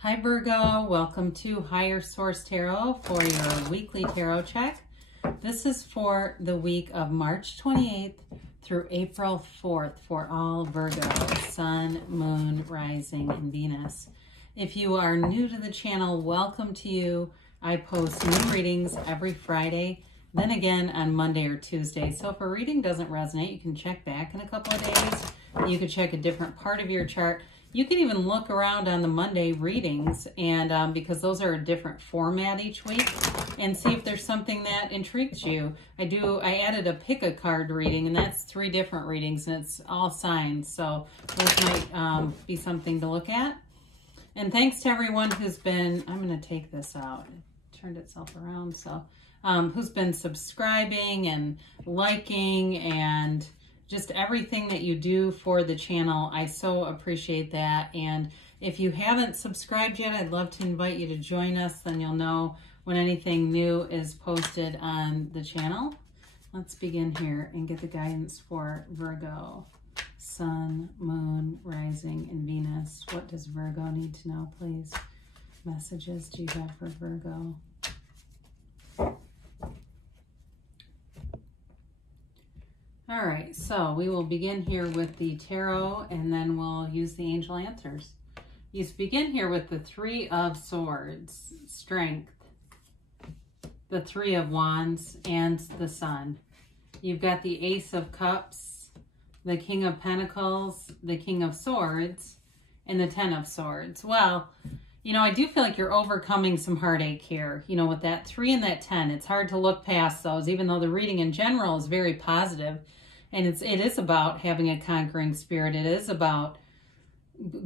Hi Virgo, welcome to Higher Source Tarot for your weekly tarot check. This is for the week of March 28th through April 4th for all Virgo, Sun, Moon, Rising, and Venus. If you are new to the channel, welcome to you. I post new readings every Friday, then again on Monday or Tuesday. So if a reading doesn't resonate, you can check back in a couple of days. You could check a different part of your chart. You can even look around on the Monday readings, and because those are a different format each week, and see if there's something that intrigues you. I added a pick a card reading, and that's 3 different readings, and it's all signs. So those might be something to look at. And thanks to everyone who's been, I'm going to take this out. It turned itself around. So who's been subscribing and liking and just everything that you do for the channel. I so appreciate that. And if you haven't subscribed yet, I'd love to invite you to join us. Then you'll know when anything new is posted on the channel. Let's begin here and get the guidance for Virgo, Sun, Moon, Rising, and Venus. What does Virgo need to know, please? Messages do you have for Virgo? All right, so we will begin here with the tarot, and then we'll use the angel answers. You begin here with the 3 of Swords, Strength, the 3 of Wands, and the Sun. You've got the Ace of Cups, the King of Pentacles, the King of Swords, and the 10 of Swords. Well, you know, I do feel like you're overcoming some heartache here. You know, with that 3 and that 10, it's hard to look past those, even though the reading in general is very positive. And it is about having a conquering spirit. It is about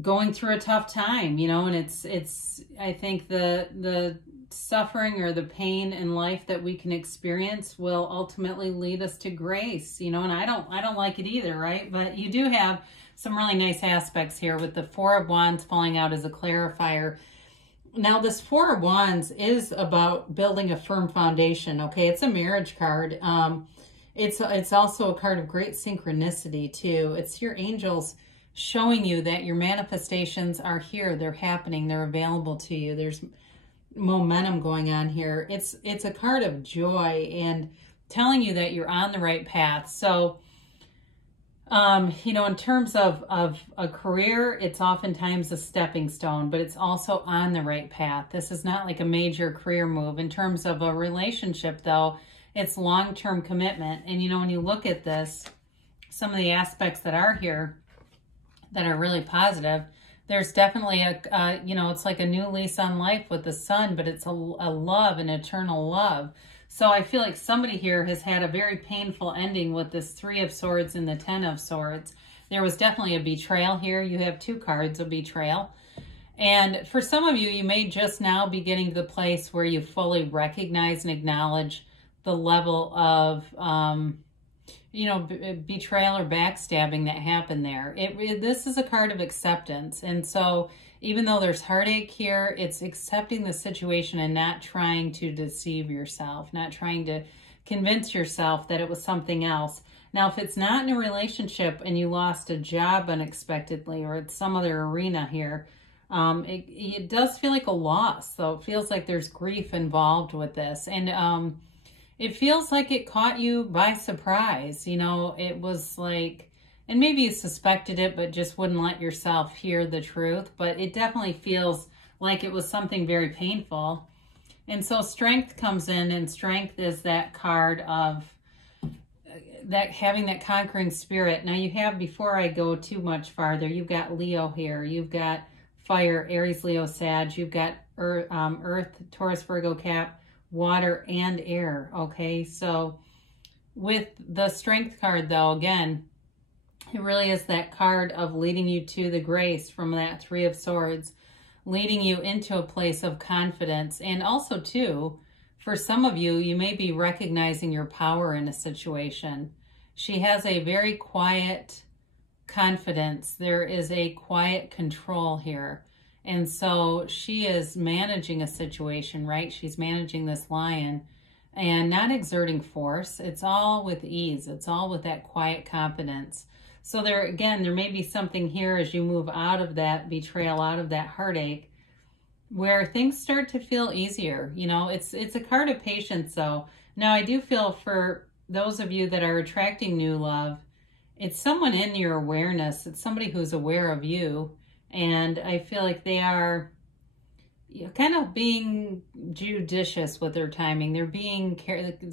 going through a tough time, you know, and it's I think the suffering or the pain in life that we can experience will ultimately lead us to grace, you know, and I don't like it either, right? But you do have some really nice aspects here with the 4 of Wands falling out as a clarifier. Now, this 4 of Wands is about building a firm foundation, okay? It's a marriage card. It's also a card of great synchronicity, too. It's your angels showing you that your manifestations are here. They're happening. They're available to you. There's momentum going on here. It's a card of joy and telling you that you're on the right path. So, you know, in terms of a career, it's oftentimes a stepping stone, but it's also on the right path. This is not like a major career move. In terms of a relationship, though, it's long-term commitment. And, you know, when you look at this, some of the aspects that are here that are really positive, there's definitely you know, it's like a new lease on life with the Sun, but it's a love, an eternal love. So I feel like somebody here has had a very painful ending with this 3 of Swords and the 10 of Swords. There was definitely a betrayal here. You have 2 cards of betrayal. And for some of you, you may just now be getting to the place where you fully recognize and acknowledge the level of, you know, betrayal or backstabbing that happened there. This is a card of acceptance. And so even though there's heartache here, it's accepting the situation and not trying to deceive yourself, not trying to convince yourself that it was something else. Now, if it's not in a relationship and you lost a job unexpectedly, or it's some other arena here, it does feel like a loss. So it feels like there's grief involved with this. And it feels like it caught you by surprise. You know, it was like, and maybe you suspected it, but just wouldn't let yourself hear the truth. But it definitely feels like it was something very painful. And so Strength comes in, and Strength is that card of that having that conquering spirit. Now you have, before I go too much farther, you've got Leo here. You've got Fire, Aries, Leo, Sag. You've got Earth, Taurus, Virgo, Cap, water, and air. Okay, so with the Strength card, though, again, it really is that card of leading you to the grace from that 3 of Swords, leading you into a place of confidence. And also, too, for some of you, you may be recognizing your power in a situation. She has a very quiet confidence. There is a quiet control here. And so she is managing a situation, right? She's managing this lion and not exerting force. It's all with ease. It's all with that quiet confidence. So there, again, there may be something here as you move out of that betrayal, out of that heartache, where things start to feel easier. You know, it's a card of patience though. Now I do feel for those of you that are attracting new love, it's someone in your awareness. It's somebody who's aware of you. And I feel like they are kind of being judicious with their timing. They're being,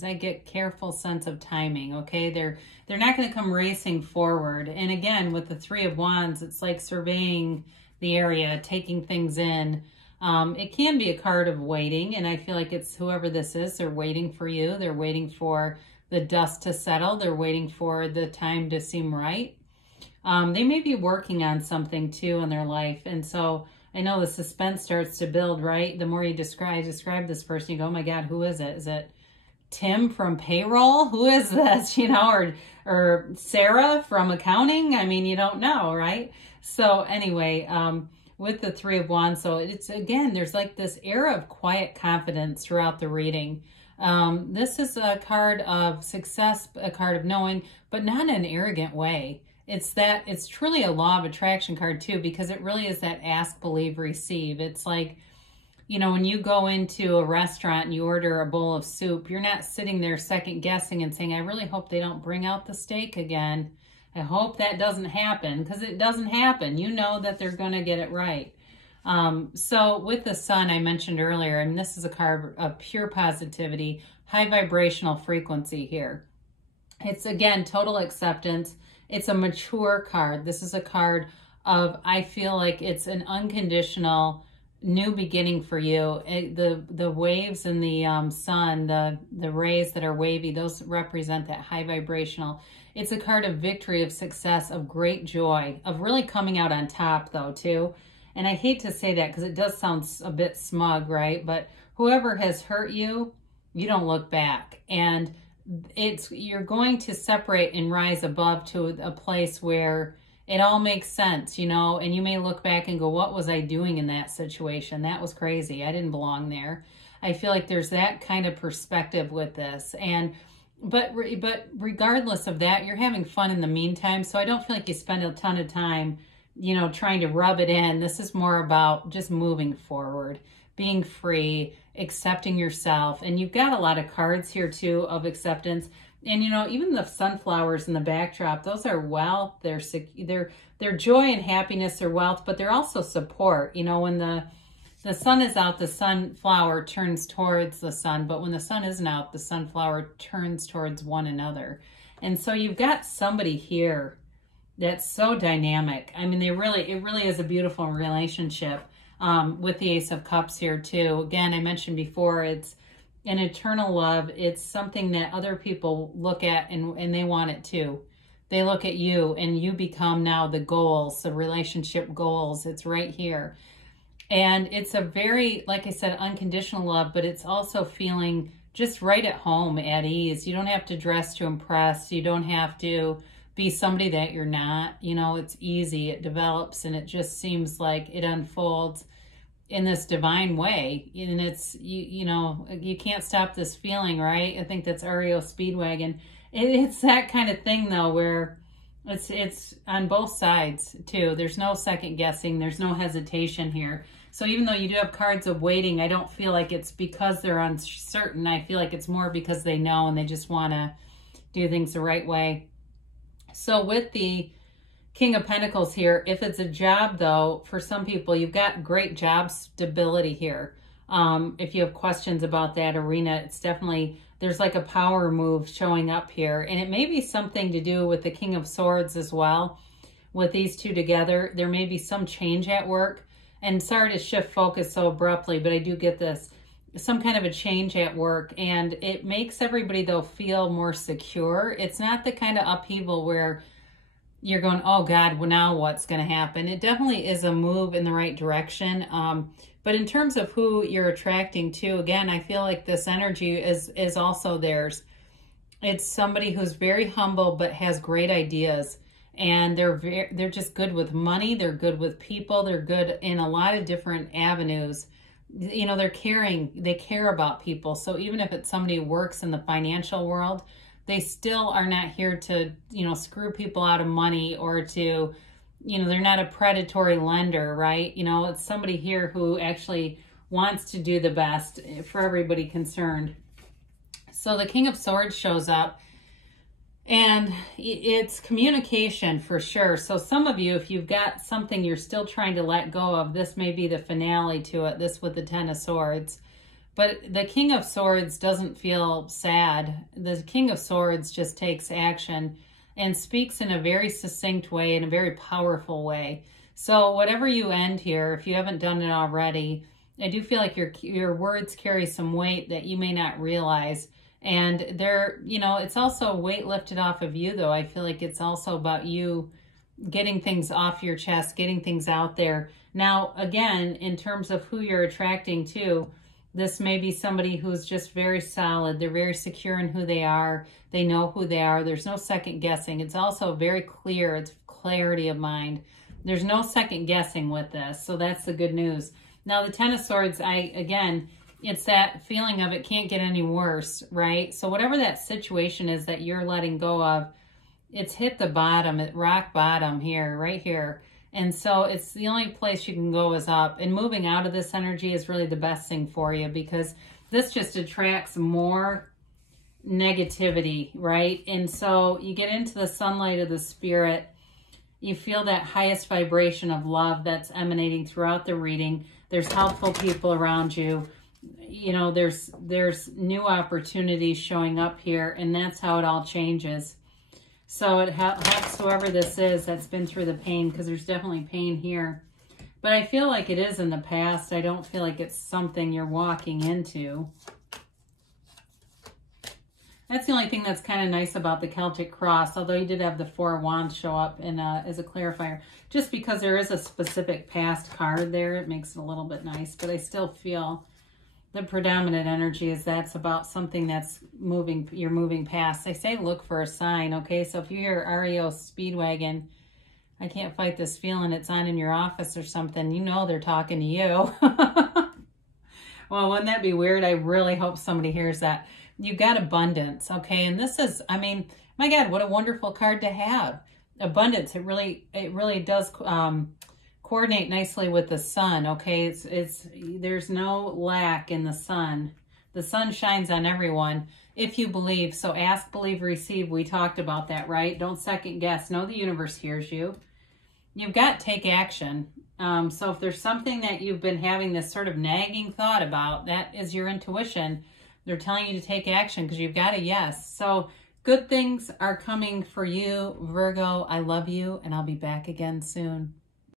I get careful sense of timing, okay? They're not going to come racing forward. And again, with the Three of Wands, it's like surveying the area, taking things in. It can be a card of waiting, and I feel like it's whoever this is, they're waiting for you. They're waiting for the dust to settle. They're waiting for the time to seem right. They may be working on something too in their life. And so I know the suspense starts to build, right? The more you describe this person, you go, oh my God, who is it? Is it Tim from payroll? Who is this? You know, or Sarah from accounting? I mean, you don't know, right? So anyway, with the Three of Wands, so it's, again, there's like this air of quiet confidence throughout the reading. This is a card of success, a card of knowing, but not in an arrogant way. It's truly a law of attraction card too, because it really is that ask, believe, receive. It's like, you know, when you go into a restaurant and you order a bowl of soup, you're not sitting there second guessing and saying, I really hope they don't bring out the steak again. I hope that doesn't happen, because it doesn't happen. You know that they're going to get it right. So with the Sun, I mentioned earlier, and this is a card of pure positivity, high vibrational frequency here. It's, again, total acceptance. It's a mature card. This is a card of, I feel like it's an unconditional new beginning for you. The waves in the sun, the rays that are wavy, those represent that high vibrational. It's a card of victory, of success, of great joy, of really coming out on top though too. And I hate to say that because it does sound a bit smug, right? But whoever has hurt you, you don't look back. And you're going to separate and rise above to a place where it all makes sense, you know, and you may look back and go, what was I doing in that situation? That was crazy. I didn't belong there. I feel like there's that kind of perspective with this. But regardless of that, you're having fun in the meantime. So I don't feel like you spend a ton of time, you know, trying to rub it in. This is more about just moving forward, being free, accepting yourself. And you've got a lot of cards here too of acceptance. And, you know, even the sunflowers in the backdrop, those are wealth. They're joy and happiness, they're wealth, but they're also support. You know, when the sun is out, the sunflower turns towards the sun. But when the sun isn't out, the sunflower turns towards one another. And so you've got somebody here that's so dynamic. I mean, it really is a beautiful relationship with the Ace of Cups here too. Again, I mentioned before, it's an eternal love. It's something that other people look at and they want it too. They look at you and you become now the goals, the relationship goals. It's right here. And it's a very, like I said, unconditional love, but it's also feeling just right at home, at ease. You don't have to dress to impress. You don't have to be somebody that you're not. You know, it's easy. It develops and it just seems like it unfolds in this divine way. And it's, you know, you can't stop this feeling, right? I think that's REO Speedwagon. It's that kind of thing though, where it's on both sides too. There's no second guessing. There's no hesitation here. So even though you do have cards of waiting, I don't feel like it's because they're uncertain. I feel like it's more because they know and they just want to do things the right way. So with the King of Pentacles here, if it's a job though, for some people, you've got great job stability here. If you have questions about that arena, it's definitely, there's like a power move showing up here. And it may be something to do with the King of Swords as well. With these two together, there may be some change at work. And sorry to shift focus so abruptly, but I do get this. Some kind of a change at work. And it makes everybody, though, feel more secure. It's not the kind of upheaval where you're going, oh, God, well, now what's going to happen? It definitely is a move in the right direction. But in terms of who you're attracting to, again, I feel like this energy is also theirs. It's somebody who's very humble but has great ideas. And they're just good with money. They're good with people. They're good in a lot of different avenues. You know, they care about people. So even if it's somebody who works in the financial world, they still are not here to, you know, screw people out of money or to, you know, they're not a predatory lender, right? You know, it's somebody here who actually wants to do the best for everybody concerned. So the King of Swords shows up, and it's communication for sure. So some of you, if you've got something you're still trying to let go of, this may be the finale to it, this with the Ten of Swords. But the King of Swords doesn't feel sad. The King of Swords just takes action and speaks in a very succinct way, in a very powerful way. So whatever you end here, if you haven't done it already, I do feel like your words carry some weight that you may not realize. And they're, you know, it's also weight lifted off of you, though. I feel like it's also about you getting things off your chest, getting things out there. Now, again, in terms of who you're attracting to, this may be somebody who's just very solid. They're very secure in who they are. They know who they are. There's no second guessing. It's also very clear. It's clarity of mind. There's no second guessing with this. So that's the good news. Now, the Ten of Swords, again, it's that feeling of it can't get any worse, right? So whatever that situation is that you're letting go of, it's hit the bottom, at rock bottom here, right here. And so it's the only place you can go is up. And moving out of this energy is really the best thing for you, because this just attracts more negativity, right? And so you get into the sunlight of the spirit. You feel that highest vibration of love that's emanating throughout the reading. There's helpful people around you. You know, there's new opportunities showing up here, and that's how it all changes. So it helps whoever this is that's been through the pain, because there's definitely pain here. But I feel like it is in the past. I don't feel like it's something you're walking into. That's the only thing that's kind of nice about the Celtic Cross, although you did have the Four of Wands show up in, as a clarifier. Just because there is a specific past card there, it makes it a little bit nice. But I still feel the predominant energy is that's about something that's moving, you're moving past. They say look for a sign, okay? So if you hear REO Speedwagon, I can't fight this feeling, it's on in your office or something, you know they're talking to you. Well, wouldn't that be weird? I really hope somebody hears that. You've got abundance, okay? And this is, I mean, my God, what a wonderful card to have. Abundance, it really does coordinate nicely with the sun, okay? There's no lack in the sun. The sun shines on everyone if you believe. So ask, believe, receive. We talked about that, right? Don't second guess. Know the universe hears you. You've got to take action. So if there's something that you've been having this sort of nagging thought about, that is your intuition. They're telling you to take action because you've got a yes. So good things are coming for you, Virgo. I love you, and I'll be back again soon.